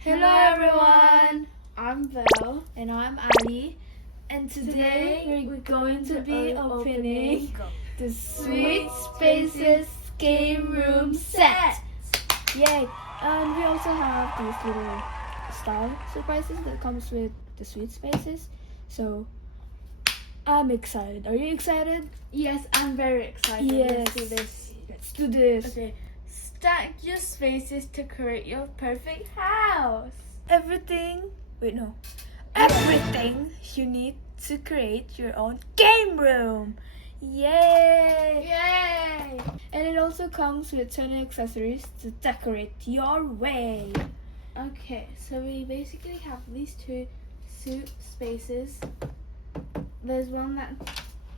Hello everyone! I'm Val. And I'm Ali. And today we're going to be opening the Sweet Spaces game room set. Yay! And we also have these little style surprises that comes with the Sweet Spaces. So I'm excited. Are you excited? Yes, I'm very excited. Yes. Let's do this. Let's do this. Okay. Stack your spaces to create your perfect house. Everything you need to create your own game room. Yay! Yay! And it also comes with 20 accessories to decorate your way. Okay, so we basically have these two suit spaces. There's one that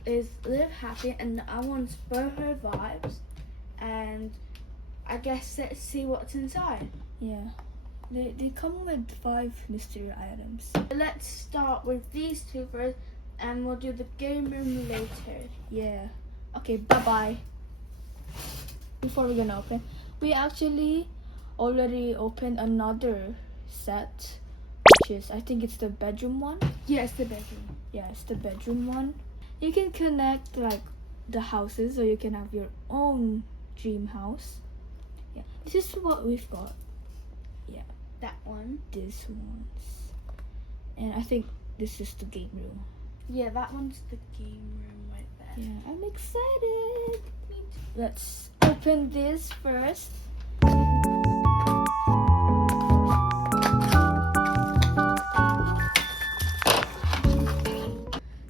is Live Happy and the other one's Boho Vibes. And I guess let's see what's inside. Yeah. They come with 5 mystery items. Let's start with these two first and we'll do the game room later. Yeah. Okay, bye-bye. Before we're gonna open, we actually already opened another set, which is, I think it's the bedroom one. Yes, the bedroom. Yeah, it's the bedroom one. You can connect like the houses, or you can have your own dream house. Yeah, this is what we've got. Yeah, That one. this one's, and I think this is the game room. Yeah, that one's the game room right there. Yeah, I'm excited. Me too. Let's open this first.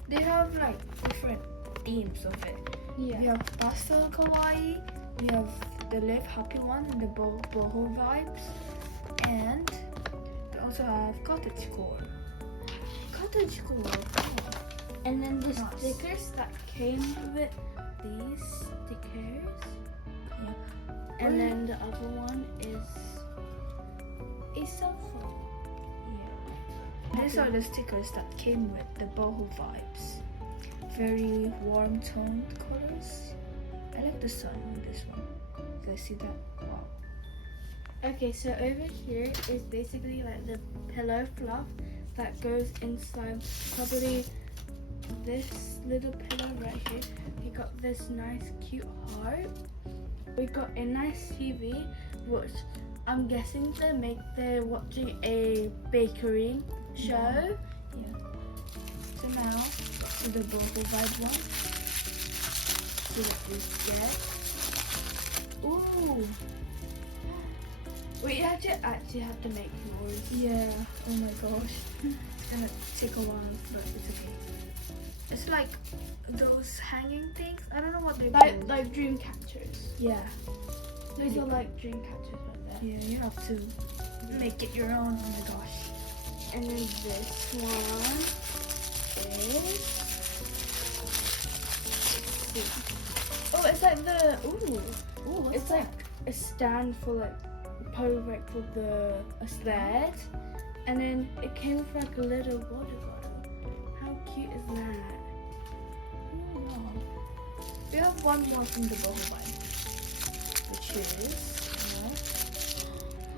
They have like different themes of it. Yeah. We have pastel kawaii, we have the Live Happy one and the boho vibes, and we also have cottagecore. Cottagecore. Oh. And then the Nice. stickers that came with these stickers. Yeah. And then the other one is a sofa. Yeah. These are the stickers that came with the boho vibes. Very warm toned colors. I like the sun on this one. You guys see that? Wow. Okay, so over here is basically like the pillow fluff that goes inside probably this little pillow right here. We got this nice cute heart. We got a nice TV, which I'm guessing they're watching a bakery show. Yeah. So now, to the boho vibe one. See what we get. Ooh. We actually have to make noise. Yeah. Oh my gosh. It's gonna take a while, but it's okay. It's like those hanging things. I don't know what they're called. Like dream catchers. Yeah. Those are like dream catchers right there. Yeah, you have to make it your own. Oh my gosh. And then this one is. Oh, it's like the Ooh, it's like a stand for like perfect for the sled, and then it came with like a little water bottle. How cute is that? Wow. We have one more from the boho vibe, which is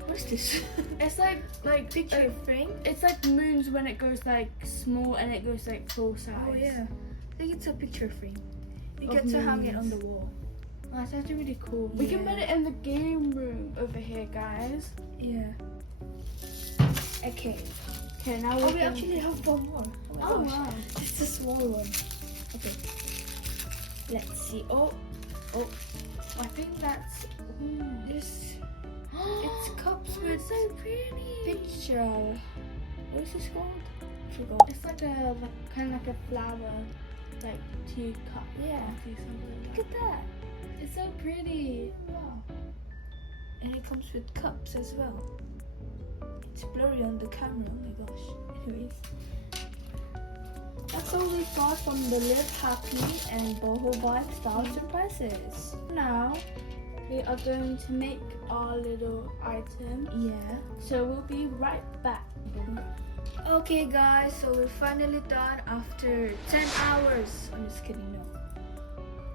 what's this? It's like Picture frame. It's like moons when it goes like small and it goes like full size. Oh yeah, I think it's a picture frame. You Of get to hang it moons. on the wall. Oh, that's actually really cool. We can Yeah. put it in the game room over here, guys. Yeah. Okay. Okay, now Oh, we we can... actually have one more. Oh Oh, my gosh. wow. It's a small one. Okay. Let's see. Oh, I think that's. Ooh. this. It's cups with so pretty. picture. What is this called? I forgot. It's like a kind of like a flower, like teacup. Yeah. Tea, something like Look at that. that. It's so pretty. Wow. And it comes with cups as well. It's blurry on the camera. Oh my gosh. Anyways. That's all we got from the Live Happy and Boho Vibe style surprises. Now we are going to make our little item. Yeah. So we'll be right back. Okay guys, so we're finally done after 10 hours. I'm just kidding, no.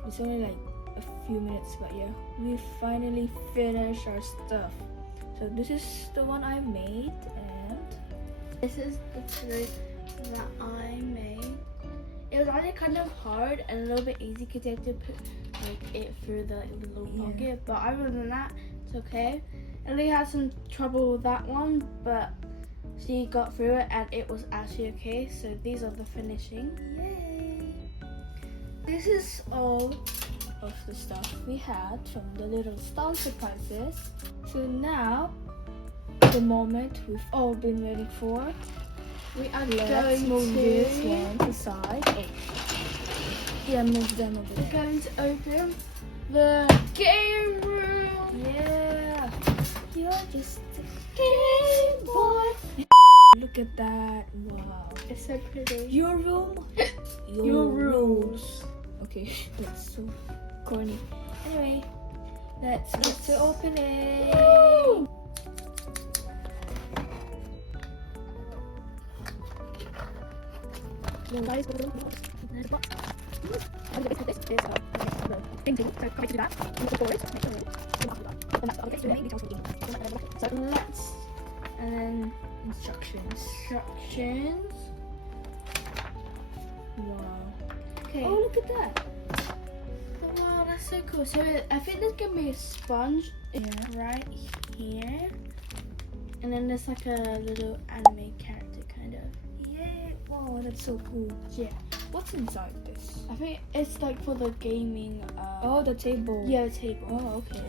It's only like a few minutes, but yeah. We finally finished our stuff. So So this is the one I made, and this is the pillow that I made. It was actually kind of hard and a little bit easy because you have to put like it through the little pocket. But other than that, it's okay. Ellie had some trouble with that one, but she got through it and it was actually okay. So these are the finishing. yay! This is all of the stuff we had from the little star surprises. So now, the moment we've all been waiting for. We are Let's going move to this one aside. Oh. Yeah, move them over we're there. going to open the game room. Yeah, you're just a game boy. Look at that! Wow. It's so pretty. Your room, Your rules. Okay, that's so corny. Anyway, let's get to opening. Woo! Let's And then instructions. instructions. Wow. Okay. Oh, look at that. Wow, that's so cool. So I think there's gonna be a sponge Yeah. right here, and then there's like a little anime character kind of. Yay! Wow, that's so cool. Yeah. What's inside this? I think it's like for the gaming. Oh, the table. Yeah, the table. Oh, okay.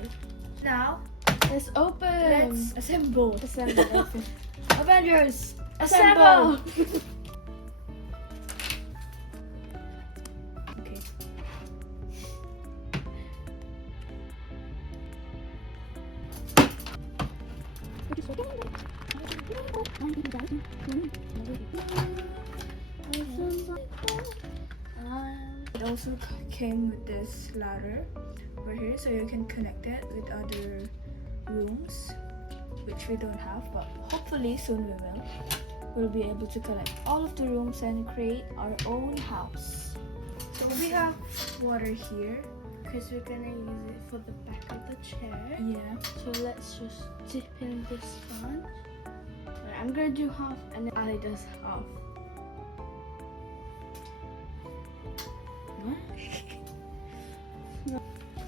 Now, Let's open. let's assemble. assemble. Open. Avengers, Assemble. assemble! Okay. It also came with this ladder over here, so you can connect it with other rooms, which we don't have, but hopefully soon we will. We'll be able to connect all of the rooms and create our own house. So we have water here. Because we're gonna use it for the back of the chair. Yeah. So let's just dip in this sponge. Right, I'm gonna do half, and then Ali does half.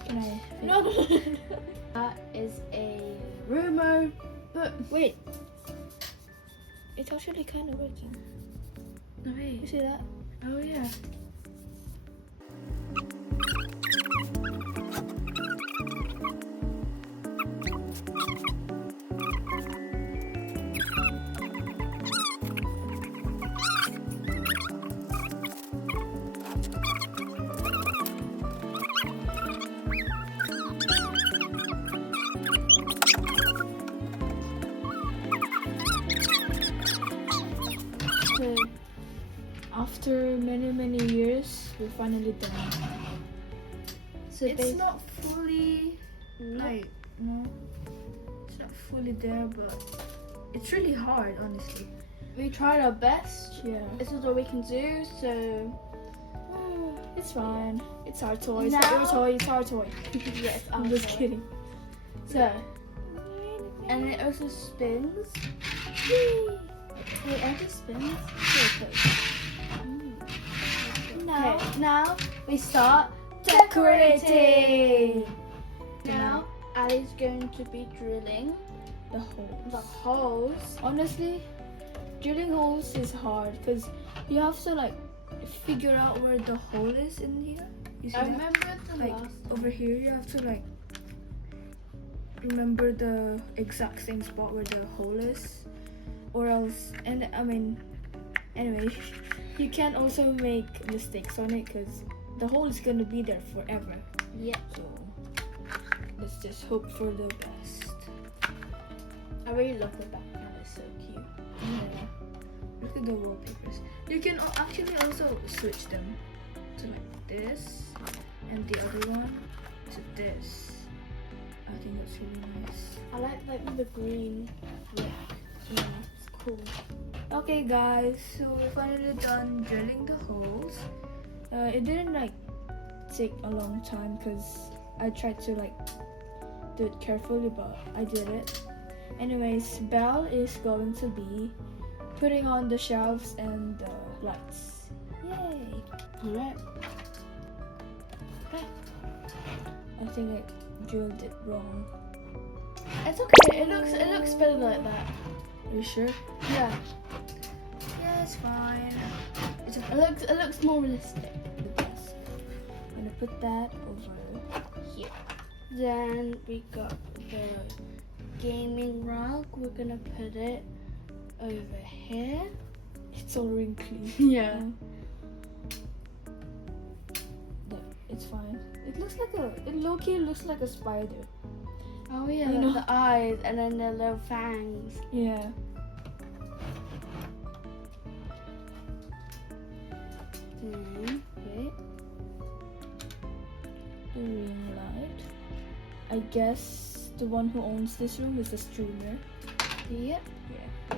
Can I? No. That is a rumor, but Wait. It's actually kind of working. no You wait. see that? Oh yeah. So, after many years, we're finally done. So It's not fully like no, it's not fully there, but it's really hard, honestly. we tried our best. Yeah, This is what we can do. So it's fine. It's our toy. Now- It's not your toy. It's our toy. yes, I'm just kidding. So and it also spins. Wait, it just spins. Now, Okay, now we start decorating. Now Ali's going to be drilling The hole. the holes. Honestly, drilling holes is hard because you have to like figure out where the hole is in here. You see I that? remember the Like last over here, you have to like remember the exact same spot where the hole is, or else. And I mean, anyway, you can also make mistakes on it because the hole is gonna be there forever. Yeah. So let's just hope for the best. I really love the background. It's so cute. Yeah. Look at the wallpapers. You can actually also switch them to like this and the other one to this. I think that's really nice. I like the green. Yeah. It's cool. Okay guys, so we're finally done drilling the holes. It didn't like take a long time because I tried to like do it carefully, but I did it. Anyways, Belle is going to be putting on the shelves and the lights. Yay! Alright. I think I drilled it wrong. It's okay. It looks better like that. Are you sure? Yeah. Yeah, it's fine. It looks more realistic. The desk. I'm gonna put that over here. Then we got the gaming rug. We're gonna put it over here. It's all wrinkly. Yeah. But it's fine. It low-key looks like a spider. Oh yeah, You know. the eyes and then the little fangs. Yeah. Wait. The ring light. I guess the one who owns this room is the streamer. Yep. Yeah.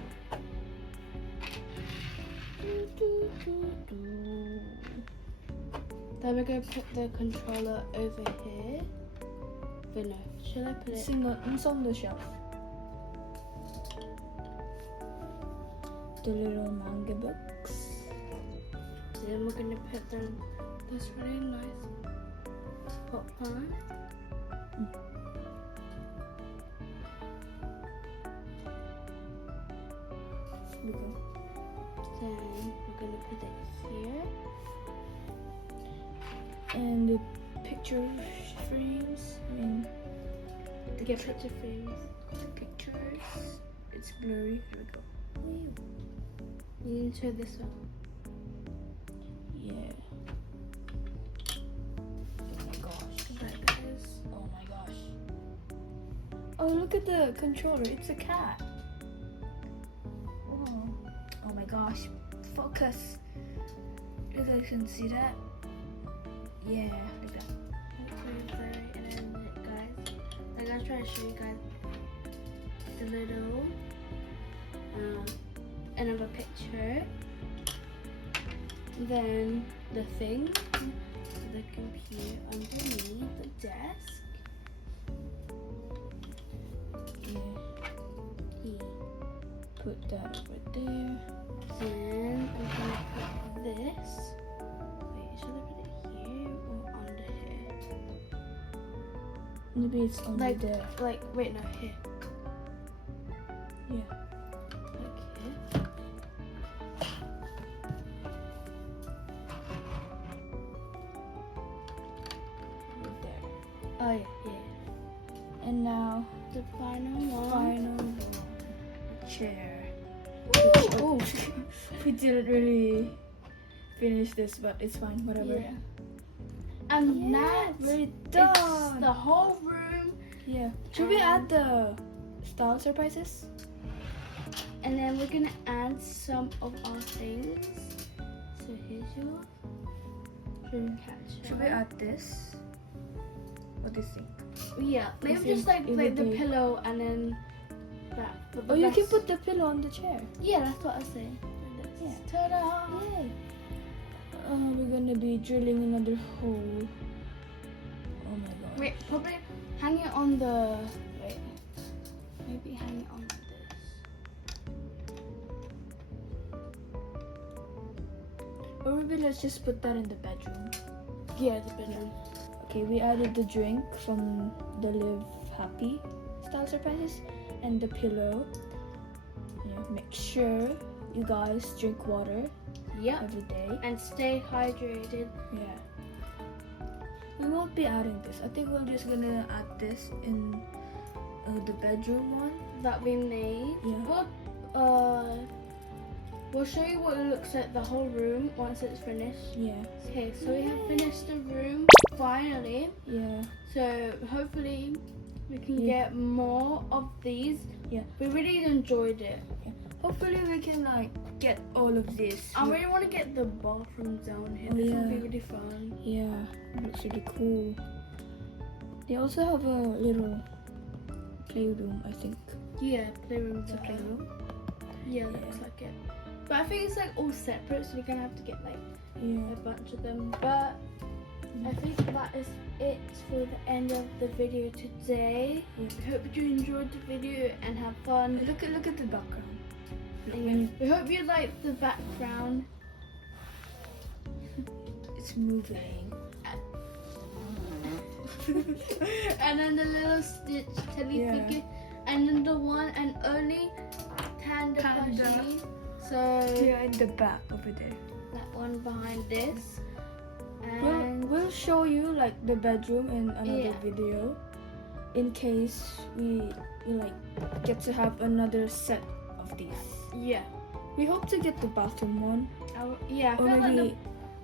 Then we're gonna put the controller over here. But no, should I put it? It's on the shelf. The little manga books. Then we're gonna put this really nice popcorn. Okay. Then we're gonna put it here. And the picture frames. I mean, To get picture frames. the pictures. It's blurry. Here we go. You need to show this one. Yeah. Oh my gosh. Like this. Oh my gosh. Oh, look at the controller. It's a cat. Oh my gosh. Focus. You guys can see that? Yeah, look at that. And then guys, I'm gonna try to show you guys the little another picture. Then the thing, the computer underneath the desk. Yeah. Put that over there. Then I'm gonna put this. Wait, should I put it here or under here? Maybe it's under there. Like wait, no, here. Yeah. Like here. Right there. Oh yeah. And now The final one. final one. Chair. Oh, we didn't really finish this, but it's fine. Whatever. Yeah. And Yeah, now we're it's done. the whole room. Yeah. Should we add the style surprises? And then we're gonna add some of our things. So here's your dream catcher. Should we add this? What do you think? Yeah, maybe I just think like it the would be- pillow and then that. for the Oh, you can rest. put the pillow on the chair. Yeah, that's what I was saying. Yeah. Ta-da! Yay! We're gonna be drilling another hole. Oh my god. Wait, probably hang it on the. Wait. Maybe hang it on this. Or maybe let's just put that in the bedroom. Yeah, the bedroom. Okay, we added the drink from the Live Happy style surprises and the pillow. Yeah, make sure you guys drink water Yep. every day. And stay hydrated. Yeah. We won't be adding this. I think we're just gonna add this in the bedroom one. That we made. Yeah. We'll show you what it looks like the whole room once it's finished. Yeah. Okay, so we have finished the room finally. Yeah. So hopefully we can Yeah. get more of these. Yeah. We really enjoyed it. Hopefully we can like get all of this. I really want to get the bathroom down here. Oh, This will yeah. be really fun. Yeah, it looks really cool. They also have a little playroom, I think. Yeah, playroom. It's a playroom. Yeah, looks like it. But I think it's like all separate, so we're gonna have to get like Yeah. a bunch of them. But I think that is it for the end of the video today. We hope you enjoyed the video and have fun. Look at the background. And we hope you like the background. It's moving. And then the little Stitch teddy figure, and then the one and only Panda plushie. So Yeah, in the back over there. that one behind this. And We'll show you like the bedroom in another Yeah. video, in case we like get to have another set of these. yeah, We hope to get the bathroom one, yeah. or maybe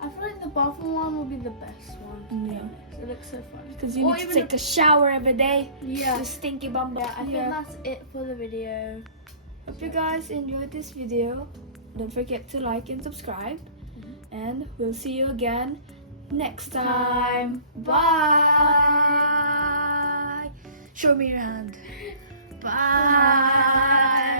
I feel like the bathroom one will be the best one. yeah, It looks so fun. because you Or need to even take a shower every day. Yeah. The stinky bum. Yeah, I think that's it for the video. Hope you guys enjoyed this video. Don't forget to like and subscribe, and we'll see you again next time. Bye. Show me your hand. Bye.